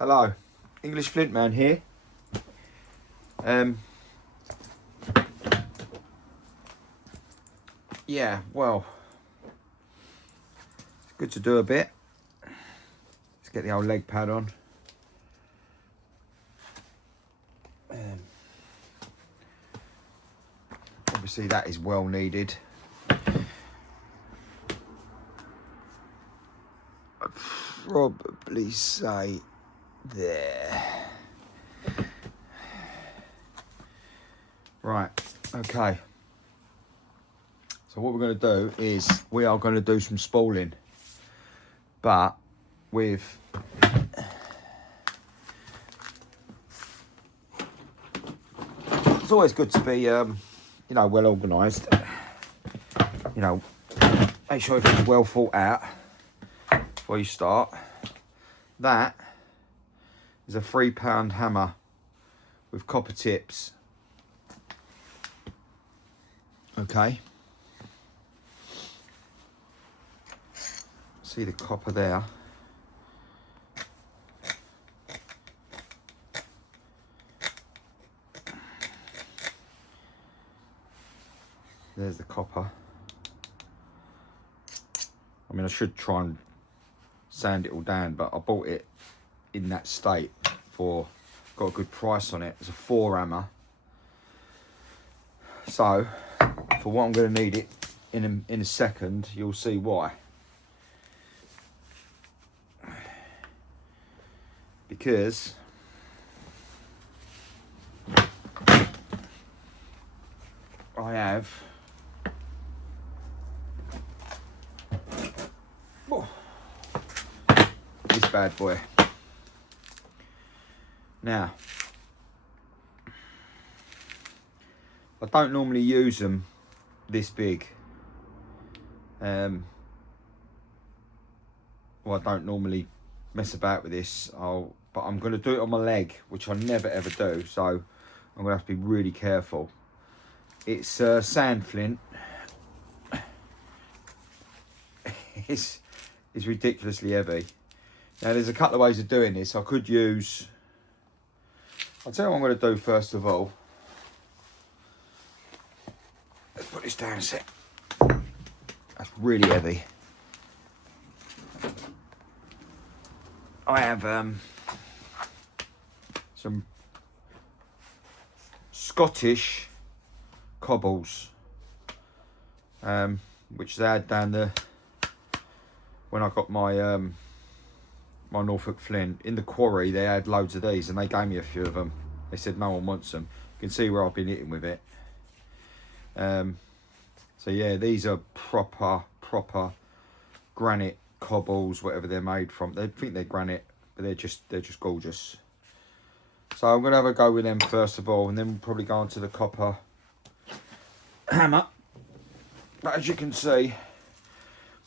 Hello, English Flint man here. Yeah, well, it's good to do a bit. Let's get the old leg pad on. Obviously that is well needed. I'd probably say there. Right, okay. So what we're going to do is we are going to do some spalling, but with it's always good to be well organised. Make sure everything's well thought out before you start. That is a £3 hammer with copper tips. Okay. See the copper there. There's the copper. I mean, I should try and sand it all down, but I bought it in that state got a good price on it. It's a 4 hammer. So, for what I'm going to need it in a second, you'll see why. Because I have this bad boy. Now, I don't normally use them this big. Well, I don't normally mess about with this. But I'm going to do it on my leg, which I never ever do. So I'm going to have to be really careful. It's sand flint. It's ridiculously heavy. Now, there's a couple of ways of doing this. I could use. I'll tell you what I'm going to do first of all. Let's put this down a sec. That's really heavy. I have some Scottish cobbles, which they had down the when I got my my Norfolk Flint in the quarry. They had loads of these, and they gave me a few of them. They said no one wants them. You can see where I've been hitting with it. So yeah, these are proper granite cobbles, whatever they're made from. They think they're granite, but they're just gorgeous. So I'm gonna have a go with them first of all, and then we'll probably go on to the copper hammer. But as you can see,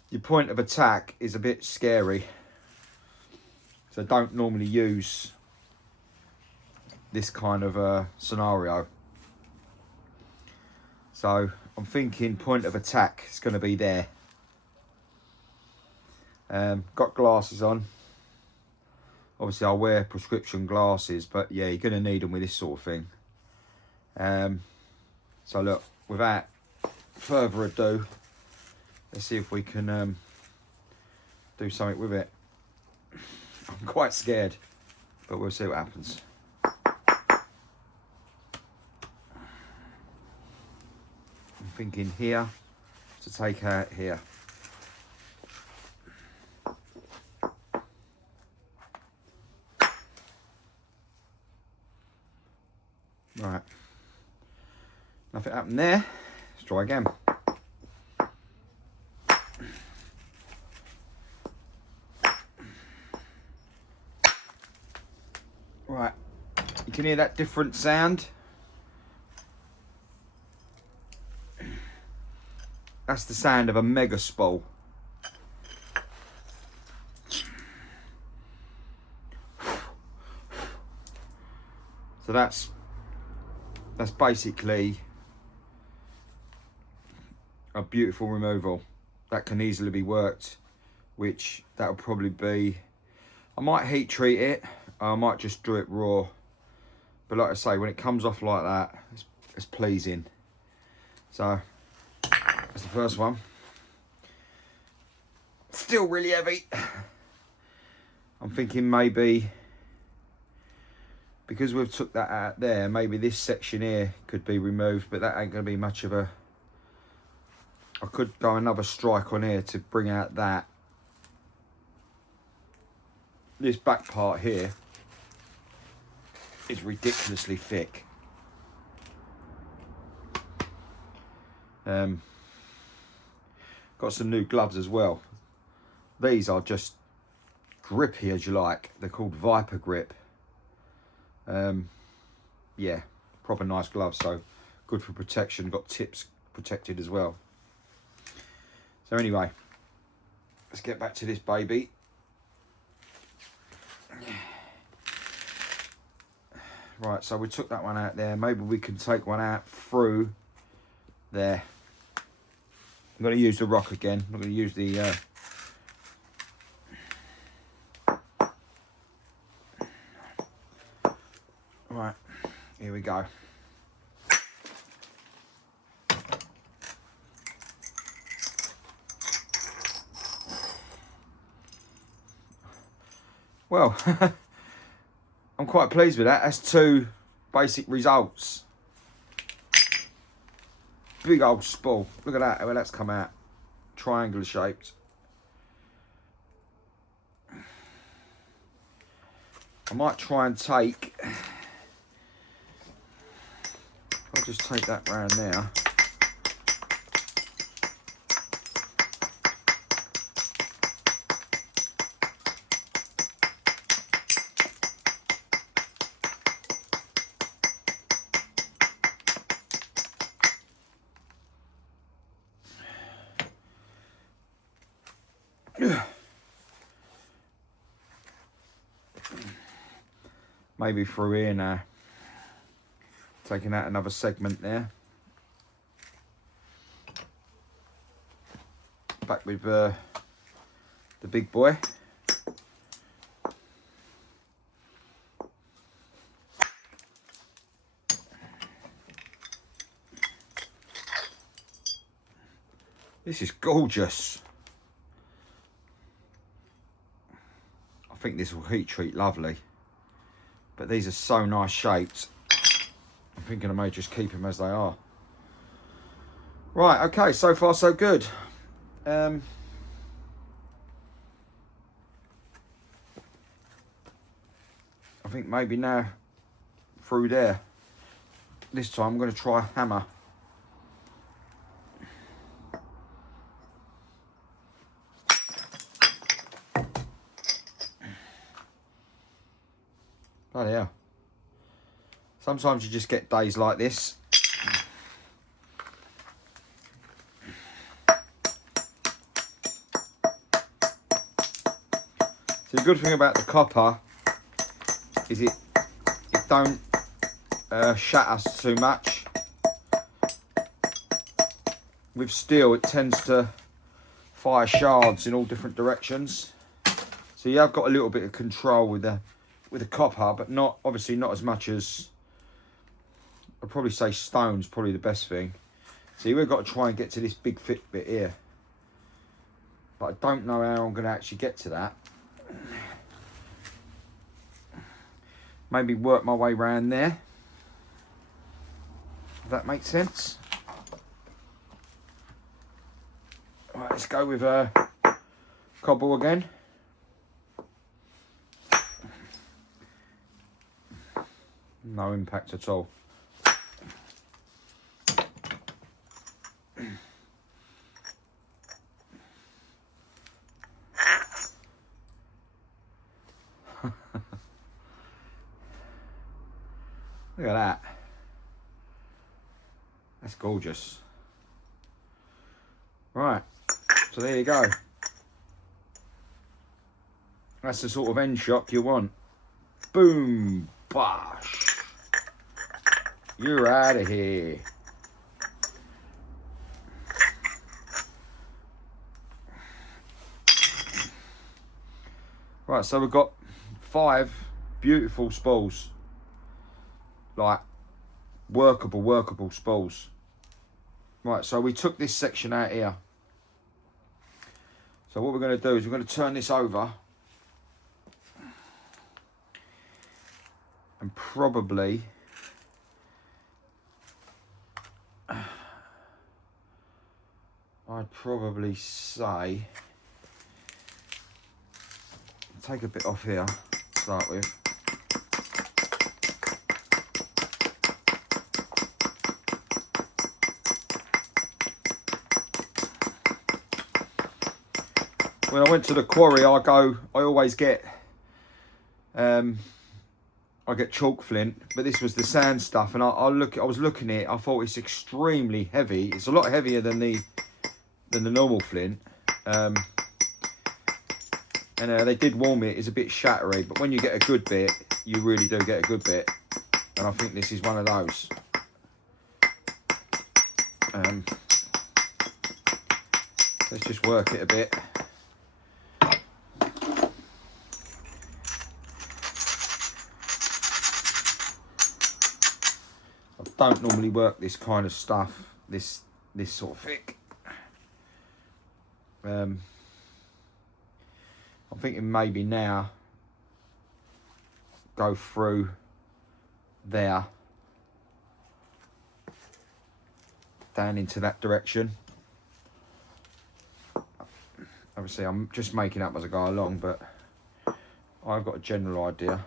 your point of attack is a bit scary. So don't normally use this kind of scenario. So I'm thinking point of attack is going to be there. Got glasses on. Obviously I'll wear prescription glasses, but yeah, you're going to need them with this sort of thing. So look, without further ado, let's see if we can do something with it. I'm quite scared, but we'll see what happens. I'm thinking here to take out here. Right, nothing happened there. Let's try again. Right, you can hear that different sound. That's the sound of a mega spall. So that's basically a beautiful removal that can easily be worked, which that'll probably be, I might heat treat it I might just do it raw. But like I say, when it comes off like that, it's pleasing. So, that's the first one. Still really heavy. I'm thinking maybe, because we've took that out there, maybe this section here could be removed, but that ain't going to be much of a... I could go another strike on here to bring out that. This back part here is ridiculously thick. Got some new gloves as well. These are just grippy as you like. They're called Viper Grip. Yeah, proper nice gloves, so good for protection. Got tips protected as well. So anyway, let's get back to this baby. Right, so we took that one out there. Maybe we can take one out through there. I'm going to use the rock again. I'm going to use the... Right, here we go. Well, I'm quite pleased with that. That's 2 basic results. Big old spool. Look at that, how that's come out. Triangular shaped. I might try and take... I'll just take that round now. Maybe through here now. Taking out another segment there. Back with the big boy. This is gorgeous. I think this will heat treat lovely. But these are so nice shaped. I'm thinking I may just keep them as they are. Right, okay, so far so good. I think maybe now through there. This time I'm going to try hammer. Bloody hell. Sometimes you just get days like this. So the good thing about the copper is it don't shatter too much. With steel, it tends to fire shards in all different directions. So you have got a little bit of control with the copper, but not obviously not as much as... I'd probably say stone's probably the best thing. See, we've got to try and get to this big thick bit here. But I don't know how I'm going to actually get to that. Maybe work my way around there. If that makes sense. Right, let's go with cobble again. No impact at all. Look at that. That's gorgeous. Right, so there you go. That's the sort of end shot you want. Boom, bosh. You're out of here. Right, so we've got 5 beautiful spools. Like, workable spools. Right, so we took this section out here. So what we're going to do is we're going to turn this over. And probably... I'd probably say... Take a bit off here to start with. When I went to the quarry, I always get, I get chalk flint, but this was the sand stuff, and I was looking at it, I thought it's extremely heavy. It's a lot heavier than the normal flint. And they did warn me it's a bit shattery, but when you get a good bit, you really do get a good bit. And I think this is one of those. Let's just work it a bit. I don't normally work this kind of stuff, this sort of thick. I'm thinking maybe now go through there, down into that direction. Obviously I'm just making up as I go along, but I've got a general idea.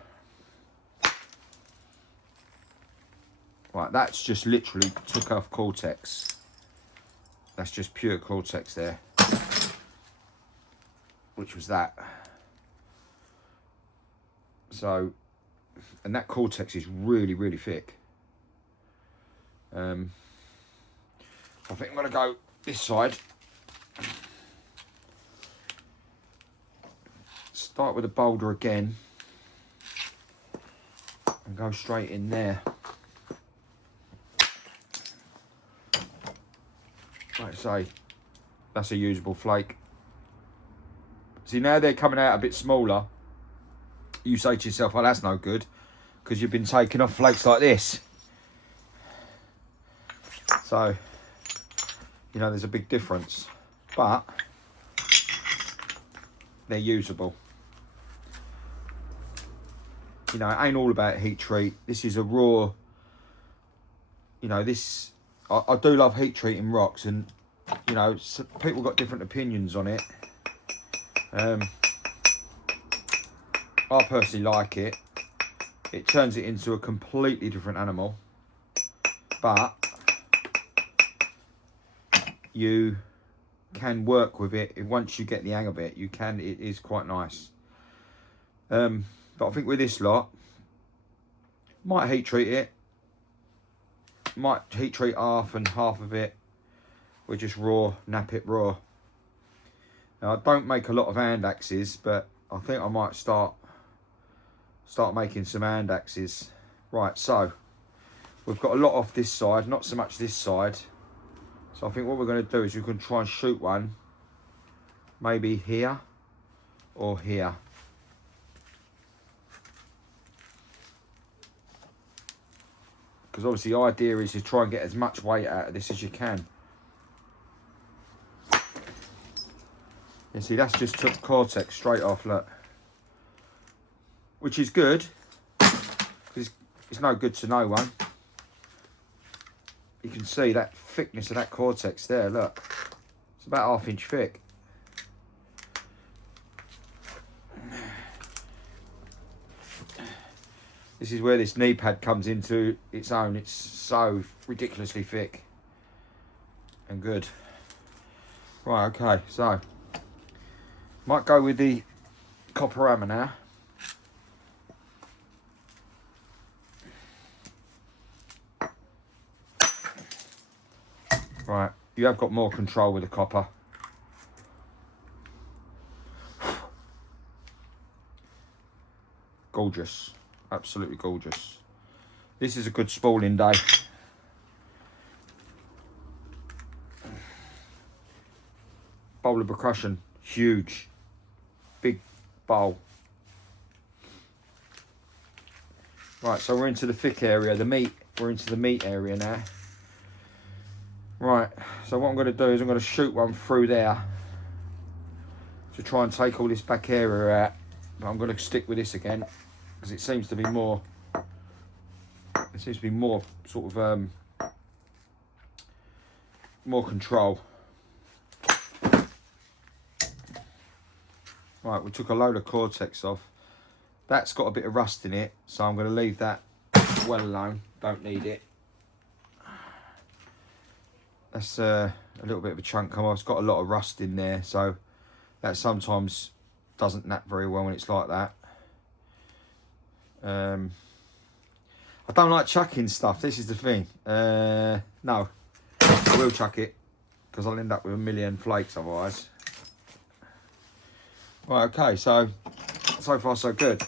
Right, that's just literally took off cortex. That's just pure cortex there. Which was that. So, and that cortex is really, really thick. I think I'm going to go this side. Start with a boulder again. And go straight in there. Like I say, that's a usable flake. See, now they're coming out a bit smaller. You say to yourself, well, that's no good, because you've been taking off flakes like this. So, you know, there's a big difference. But, they're usable. You know, it ain't all about heat treat. This is a raw, you know, this... I do love heat treating rocks, and you know, people got different opinions on it. I personally like it. It turns it into a completely different animal, but you can work with it once you get the hang of it. You can. It is quite nice. But I think with this lot, might heat treat it. Might heat treat half, and half of it we just raw, nap it raw. Now I don't make a lot of hand axes, but I think I might start making some hand axes. Right, so we've got a lot off this side, not so much this side. So I think what we're going to do is we can try and shoot one, maybe here or here. Because obviously the idea is to try and get as much weight out of this as you can. You see, that's just took cortex straight off, look. Which is good, because it's no good to no one. You can see that thickness of that cortex there, look. It's about 1/2 inch thick. This is where this knee pad comes into its own. It's so ridiculously thick and good. Right, okay, so might go with the copper hammer now. Right, you have got more control with the copper. Gorgeous. Absolutely gorgeous. This is a good spalling day. Bowl of percussion, huge, big bowl. Right, so we're into the thick area, the meat. We're into the meat area now. Right, so what I'm going to do is I'm going to shoot one through there to try and take all this back area out. But I'm going to stick with this again because it seems to be more. It seems to be more sort of more control. Right, we took a load of cortex off. That's got a bit of rust in it, so I'm going to leave that well alone. Don't need it. That's a little bit of a chunk come off. It's got a lot of rust in there, so that sometimes doesn't nap very well when it's like that. I don't like chucking stuff. This is the thing. No, I will chuck it because I'll end up with a million flakes otherwise. Right, okay, so far so good.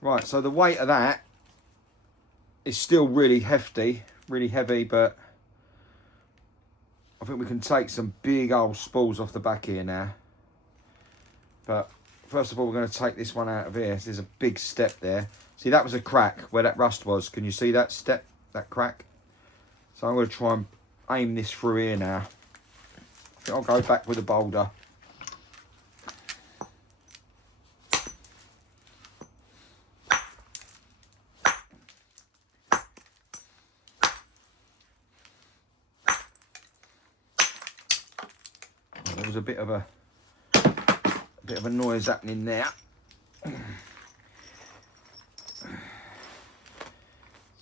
Right, so the weight of that is still really hefty, really heavy, but I think we can take some big old spools off the back here now. But first of all, we're going to take this one out of here. There's a big step there. See, that was a crack where that rust was. Can you see that step, that crack? So I'm going to try and aim this through here now. I think I'll go back with a boulder. There was a bit of a noise happening there.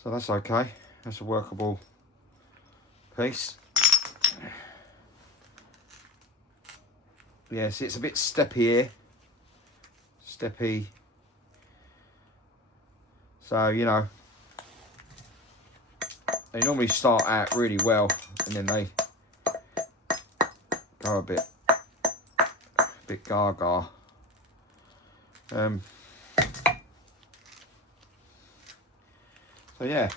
So that's okay. That's a workable piece. Yeah, see, it's a bit steppy here. Steppy. So, you know, they normally start out really well and then they go a bit gaga. So yeah,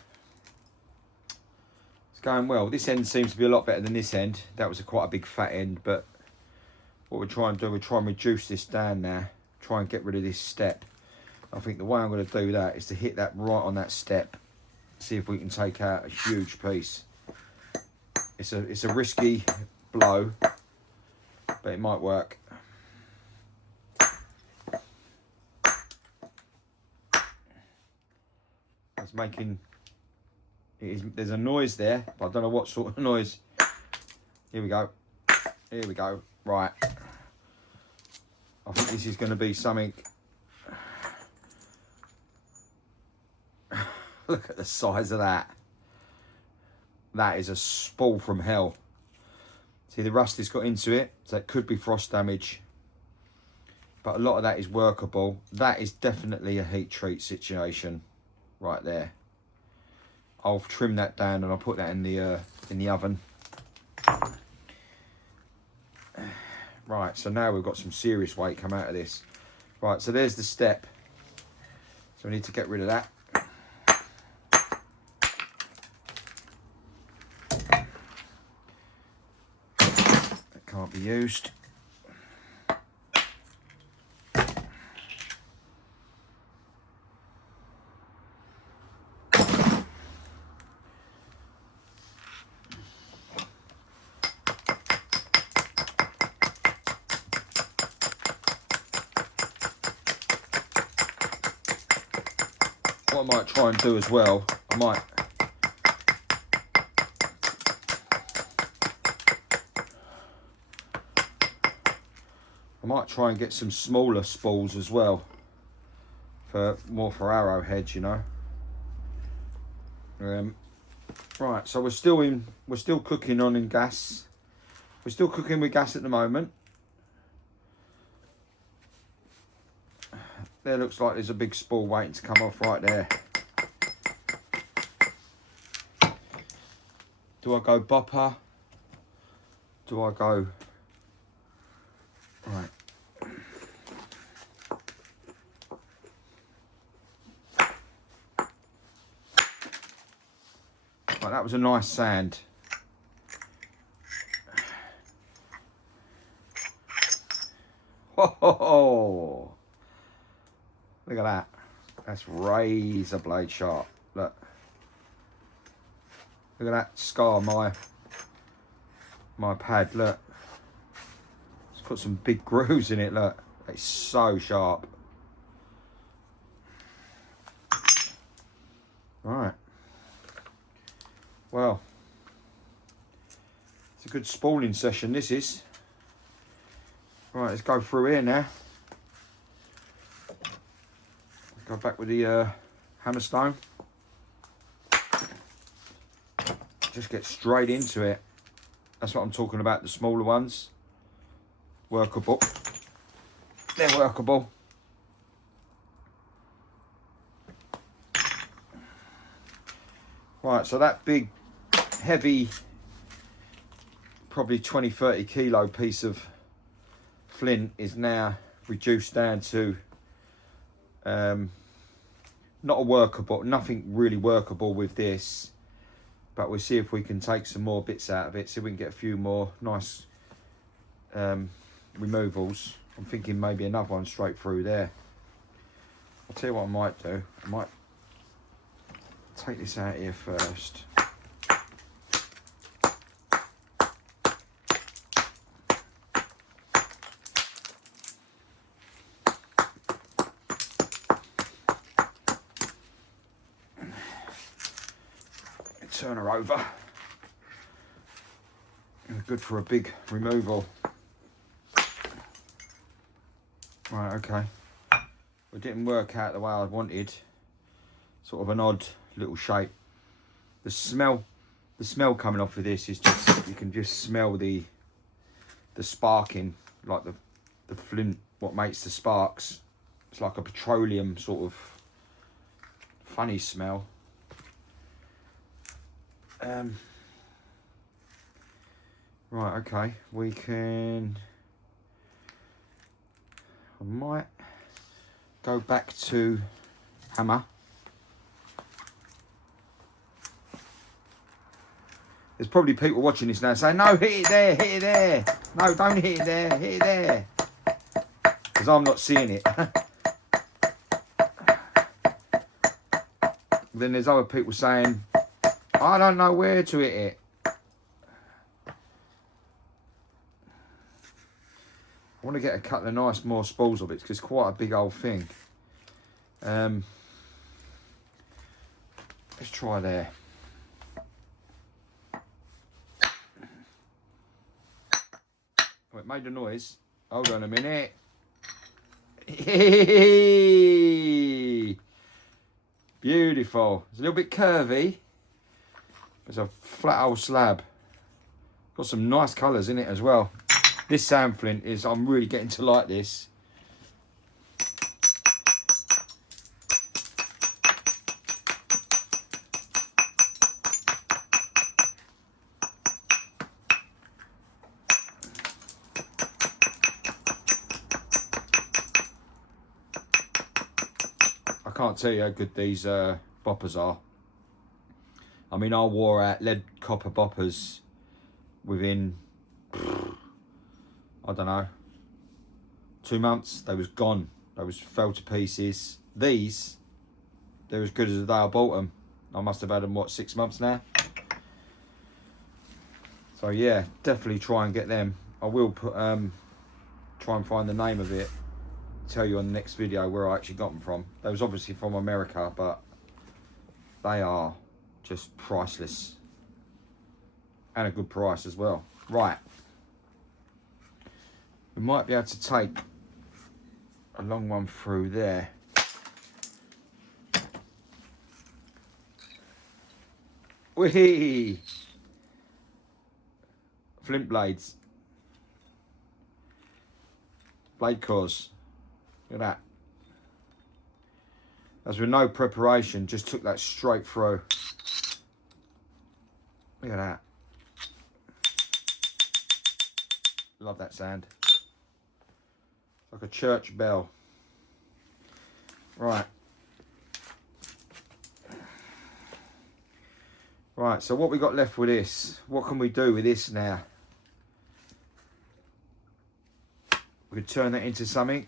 it's going well. This end seems to be a lot better than this end. That was quite a big fat end, but what we're trying to do, we're trying to reduce this down now, try and get rid of this step. I think the way I'm going to do that is to hit that right on that step, see if we can take out a huge piece. It's a risky blow, but it might work. It's making, there's a noise there, but I don't know what sort of noise. Here we go. Here we go. Right. I think this is going to be something. Look at the size of that. That is a spool from hell. See, the rust has got into it, so it could be frost damage. But a lot of that is workable. That is definitely a heat treat situation right there. I'll trim that down and I'll put that in the oven. Right, so now we've got some serious weight come out of this. Right, so there's the step. So we need to get rid of that. That can't be used. What I might try and do as well, I might try and get some smaller spools as well, more for arrowheads, you know. Right, so we're still cooking on in gas. We're still cooking with gas at the moment. There looks like there's a big spool waiting to come off right there. Do I go bopper? Do I go... Right. Right, that was a nice sand. Oh, look at that. That's razor blade sharp. Look. Look at that scar on my pad, look. It's got some big grooves in it, look. It's so sharp. Right. Well, it's a good spalling session, this is. Right, let's go through here now. Go back with the hammerstone. Just get straight into it. That's what I'm talking about, the smaller ones. Workable. They're workable. Right, so that big, heavy, probably 20-30 kilo piece of flint is now reduced down to not a workable, nothing really workable with this, but we'll see if we can take some more bits out of it, see if we can get a few more nice removals. I'm thinking maybe another one straight through there. I'll tell you what I might do. I might take this out here first. Turn her over. Good for a big removal. Right, okay. It didn't work out the way I wanted. Sort of an odd little shape. The smell coming off of this is just, you can just smell the sparking, like the flint, what makes the sparks. It's like a petroleum sort of funny smell. Right, okay, we can, I might go back to hammer. There's probably people watching this now saying, no, hit it there, hit it there. No, don't hit it there, hit it there. Because I'm not seeing it. Then there's other people saying, I don't know where to hit it. I want to get a couple of nice more spools of it because it's quite a big old thing. Let's try there. Oh, it made a noise. Hold on a minute. Beautiful. It's a little bit curvy. It's a flat old slab. Got some nice colours in it as well. This sand flint is, I'm really getting to like this. I can't tell you how good these boppers are. I mean, I wore out lead copper boppers within, I don't know, 2 months. They was gone. They was fell to pieces. These, they're as good as the day I bought them. I must have had them, what, 6 months now? So yeah, definitely try and get them. I will put try and find the name of it, tell you on the next video where I actually got them from. They was obviously from America, but they are just priceless. And a good price as well. Right. We might be able to take a long one through there. Whee! Flint blades. Blade cores. Look at that. As with no preparation, just took that straight through. Look at that. Love that sound. It's like a church bell. Right. Right, so what we got left with this? What can we do with this now? We could turn that into something.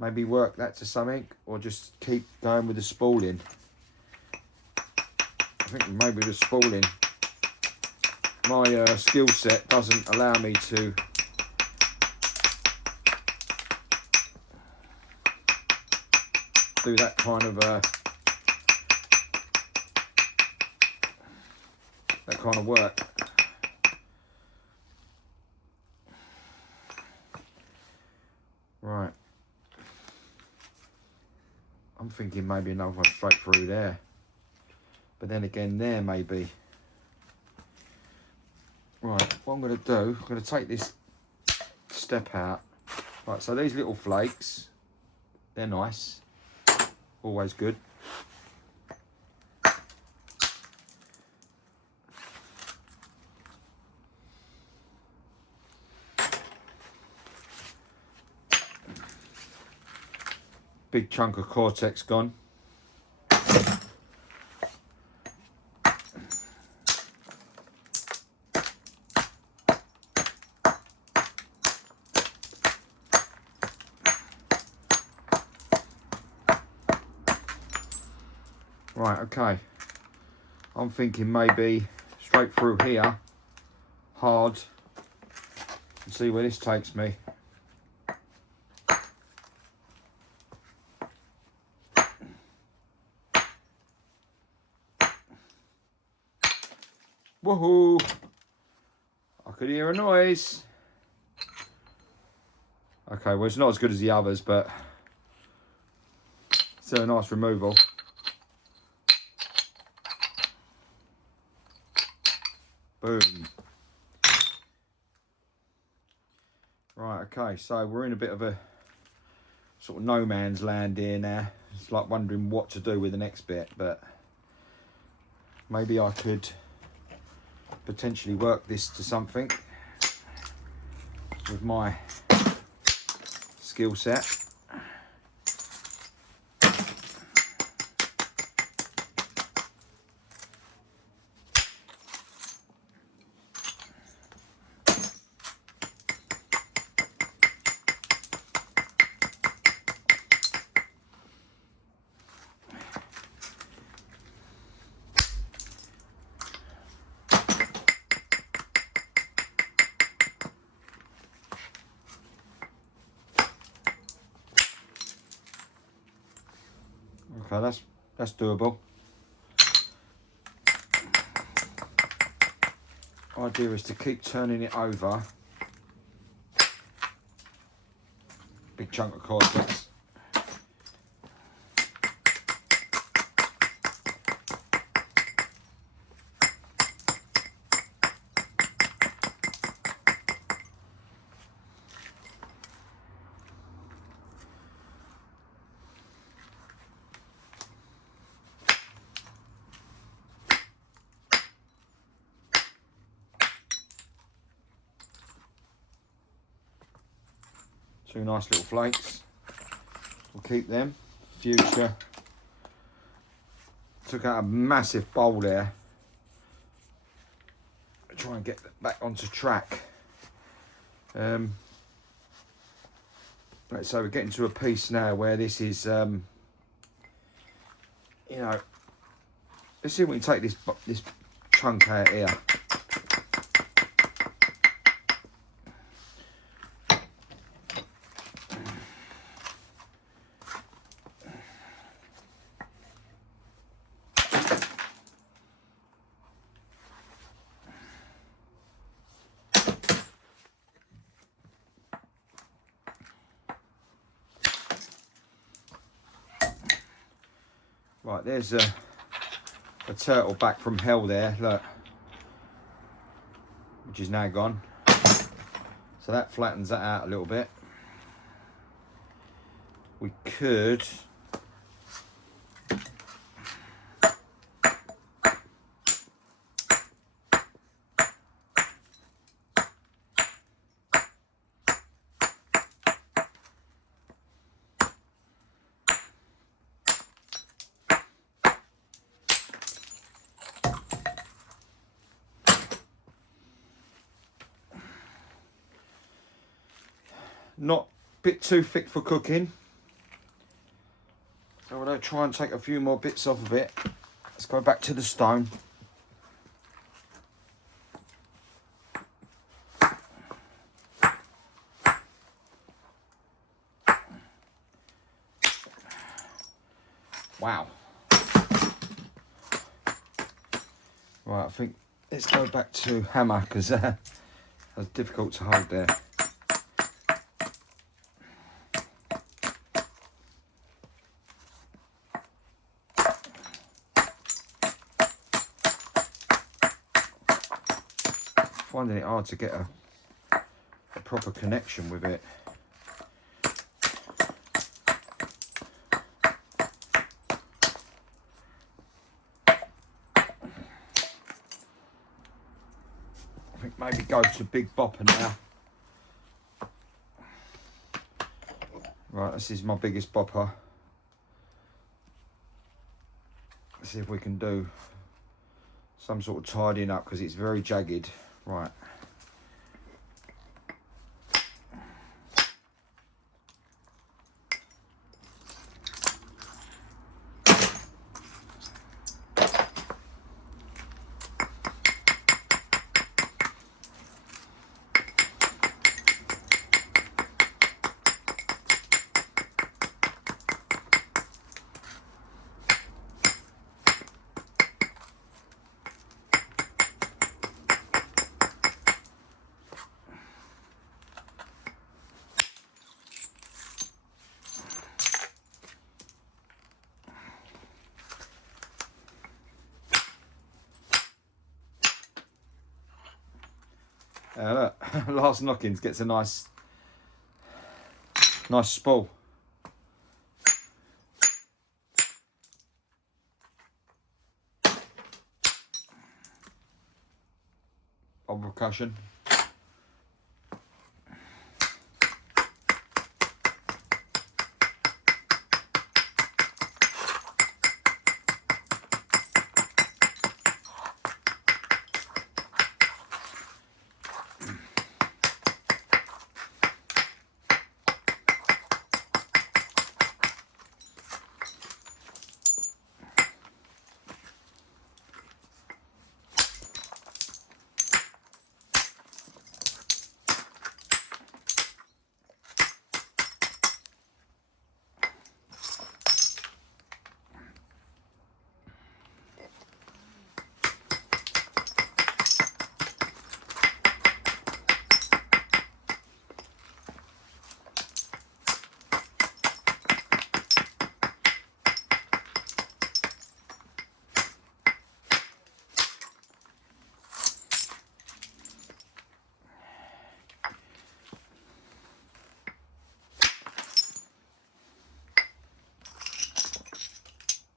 Maybe work that to something, or just keep going with the spalling. I think maybe the spalling, my skill set doesn't allow me to do that kind of work. Right. I'm thinking maybe another one straight through there. But then again, there maybe. Right, what I'm going to do, I'm going to take this step out. Right, so these little flakes, they're nice. Always good. Big chunk of cortex gone. Right, okay. I'm thinking maybe straight through here, hard, and see where this takes me. Woohoo! I could hear a noise. Okay, well it's not as good as the others, but still a nice removal. Boom. Right, okay, so we're in a bit of a sort of no man's land here now. It's like wondering what to do with the next bit, but maybe I could potentially work this to something with my skill set. Okay, that's doable. Idea is to keep turning it over. Big chunk of cortex. Two nice little flakes. We'll keep them. Future. Took out a massive bowl there. Try and get back onto track. Right, so we're getting to a piece now where this is, you know, let's see if we can take this chunk out here. Right, there's a turtle back from hell there, look, which is now gone. So that flattens that out a little bit. We could not a bit too thick for cooking. So I'm going to try and take a few more bits off of it. Let's go back to the stone. Wow. Right, I think let's go back to hammer because that's difficult to hold there. Finding it hard to get a proper connection with it. I think maybe go to Big Bopper now. Right, this is my biggest bopper. Let's see if we can do some sort of tidying up because it's very jagged. Right. Look, last knockings gets a nice spool. Of percussion.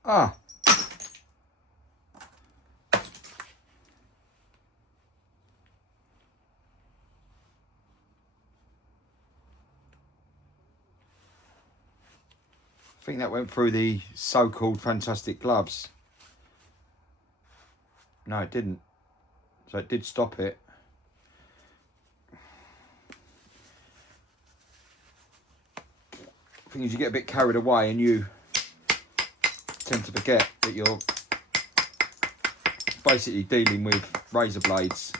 Ah. I think that went through the so-called fantastic gloves. No, it didn't. So it did stop it. The thing is, you get a bit carried away and you tend to forget that you're basically dealing with razor blades.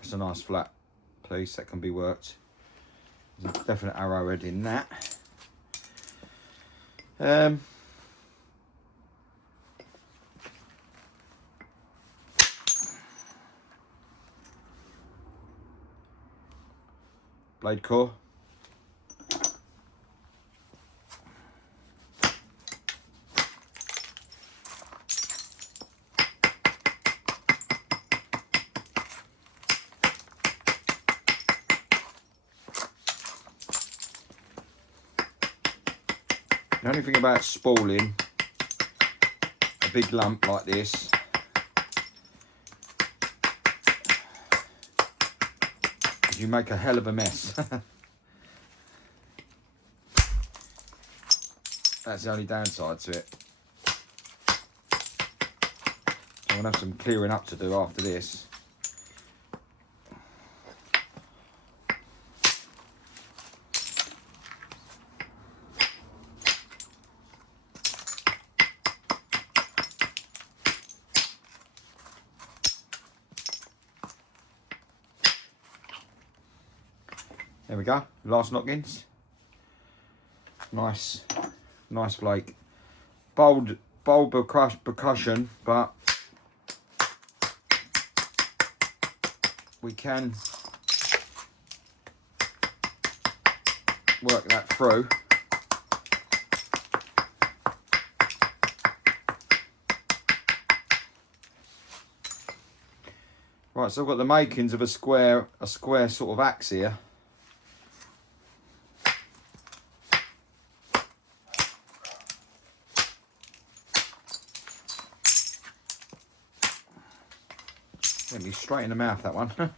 It's a nice flat piece that can be worked. There's a definite arrowhead in that. Blade core. The only thing about spalling a big lump like this is you make a hell of a mess. That's the only downside to it. I'm gonna have some clearing up to do after this. There we go, last knockins. Nice flake. Bold percussion, but we can work that through. Right, so I've got the makings of a square sort of axe here. Let me straight in the mouth, that one. So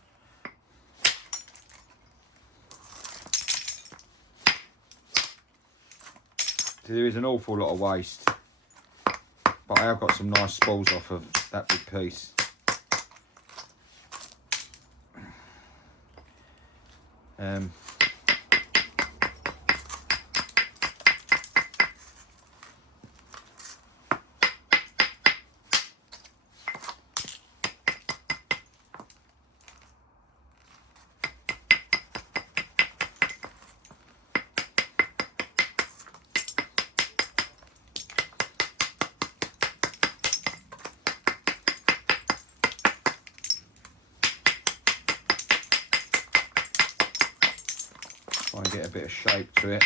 there is an awful lot of waste, but I have got some nice spalls off of that big piece. Try and get a bit of shape to it.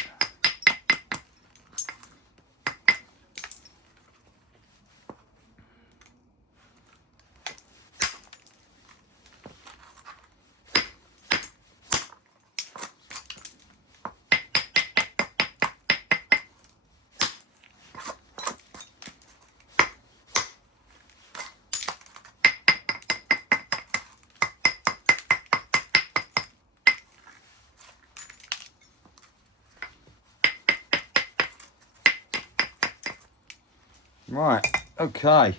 Right, okay.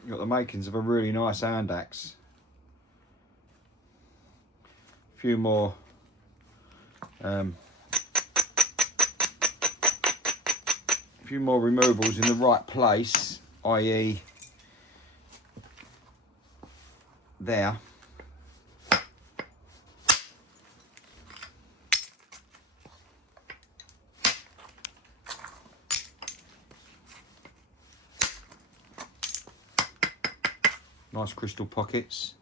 You've got the makings of a really nice hand axe. A few more removals in the right place, i.e. there. Nice crystal pockets.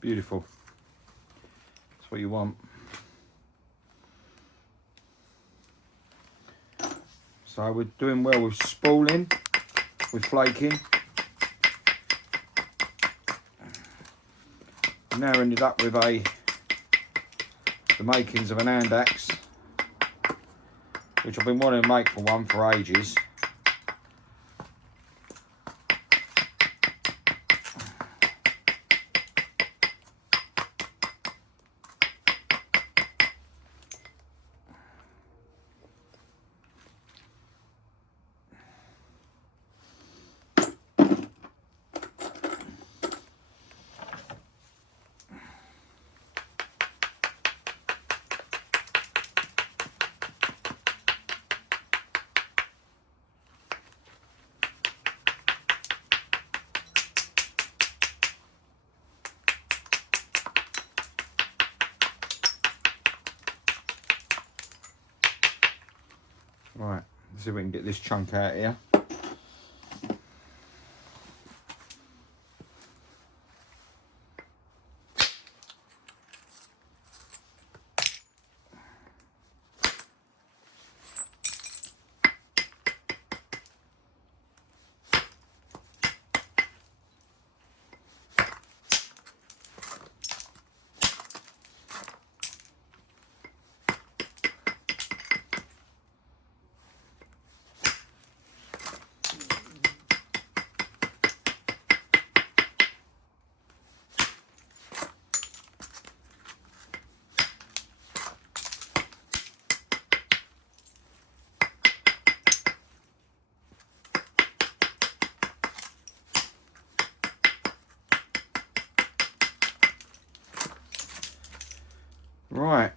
Beautiful. That's what you want. So we're doing well with spalling, with flaking. Now ended up with the makings of an hand axe, which I've been wanting to make for one for ages. see if we can get this chunk out here. Right.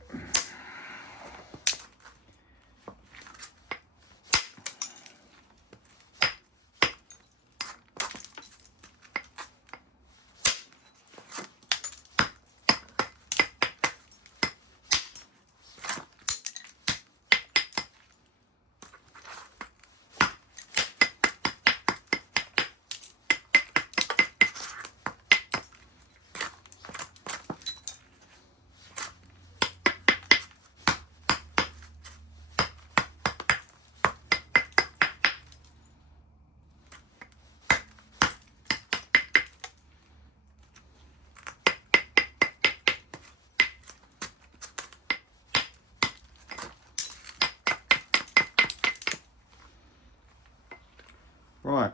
Right.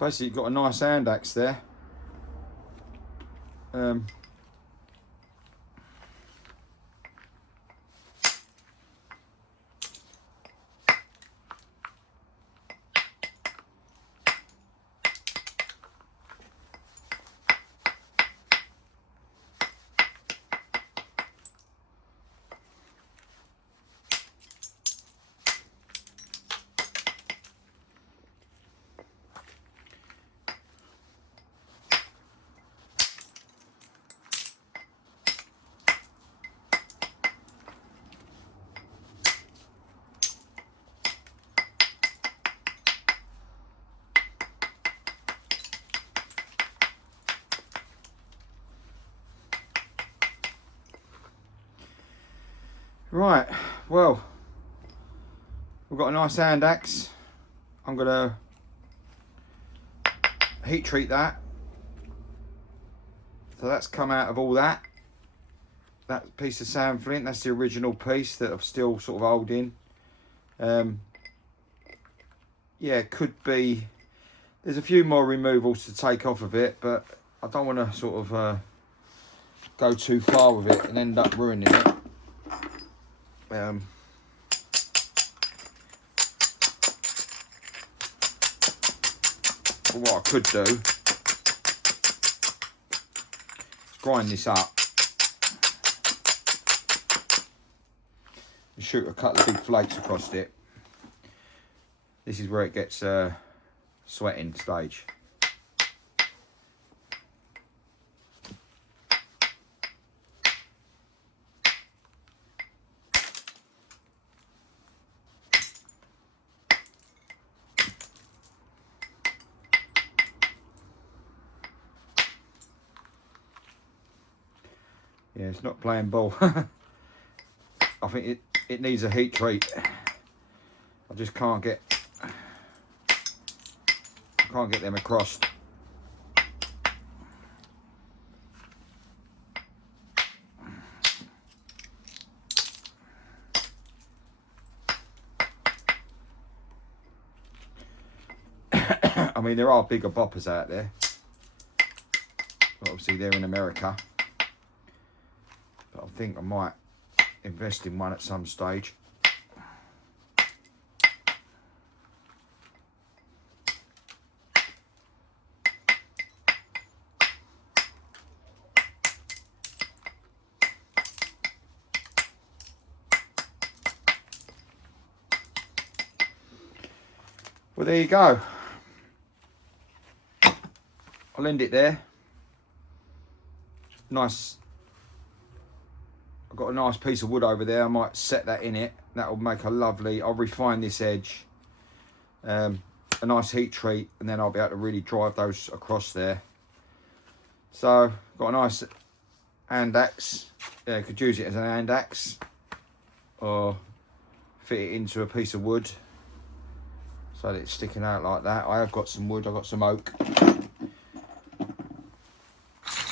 Basically, you've got a nice hand axe there. Right, well, we've got a nice hand axe. I'm gonna heat treat that. So that's come out of all that. That piece of sand flint, that's the original piece that I'm still sort of holding. Yeah, it could be, there's a few more removals to take off of it, but I don't want to sort of go too far with it and end up ruining it. But what I could do is grind this up and shoot a couple of big flakes across it. This is where it gets sweating stage. Yeah, it's not playing ball. I think it needs a heat treat. I just can't get them across. I mean, there are bigger boppers out there. But obviously they're in America. But I think I might invest in one at some stage. Well, there you go. I'll end it there. Nice. I've got a nice piece of wood over there. I might set that in it That'll make a lovely, I'll refine this edge, a nice heat treat, and then I'll be able to really drive those across there. So got a nice hand axe. Yeah, could use it as an hand axe or fit it into a piece of wood so that it's sticking out like that. I have got some wood, I've got some oak.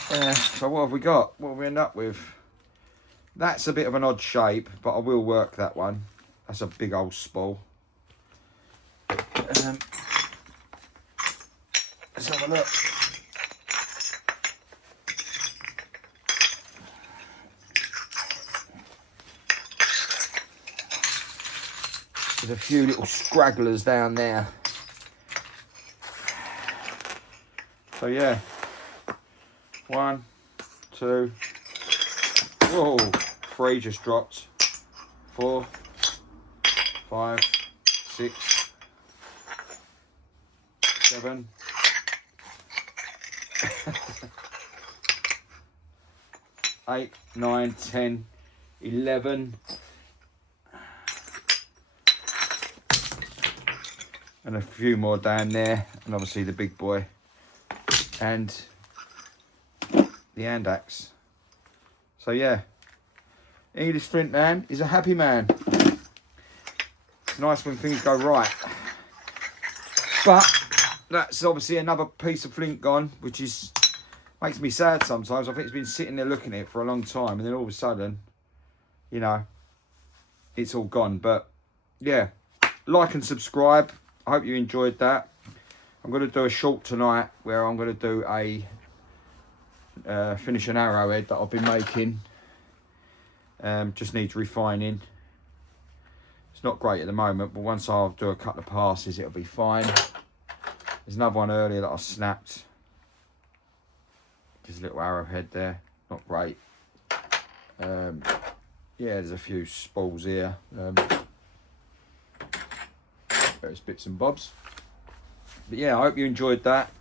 So what have we got? What have we end up with? That's a bit of an odd shape, but I will work that one. That's a big old spall. Let's have a look. There's a few little scragglers down there. So yeah. 1, 2. Whoa, 3 just dropped. 4, 5, 6, 7. 8, 9, 10, 11. And a few more down there, and obviously the big boy and the hand axe. So yeah, English Flint man is a happy man. It's nice when things go right. But that's obviously another piece of flint gone, which is makes me sad sometimes. I think it's been sitting there looking at it for a long time, and then all of a sudden, you know, it's all gone. But yeah, like and subscribe. I hope you enjoyed that. I'm going to do a short tonight where I'm going to do a finish an arrowhead that I've been making. Just needs refining. It's not great at the moment, but once I'll do a couple of passes, it'll be fine. There's another one earlier that I snapped. Just a little arrowhead there. Not great. Yeah, there's a few spools here. Various bits and bobs. But yeah, I hope you enjoyed that.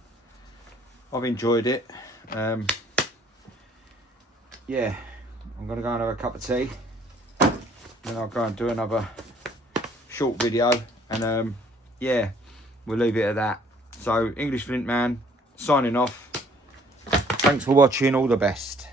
I've enjoyed it. Yeah, I'm going to go and have a cup of tea. Then I'll go and do another short video. And yeah, we'll leave it at that. So, English Flint Man, signing off. Thanks for watching. All the best.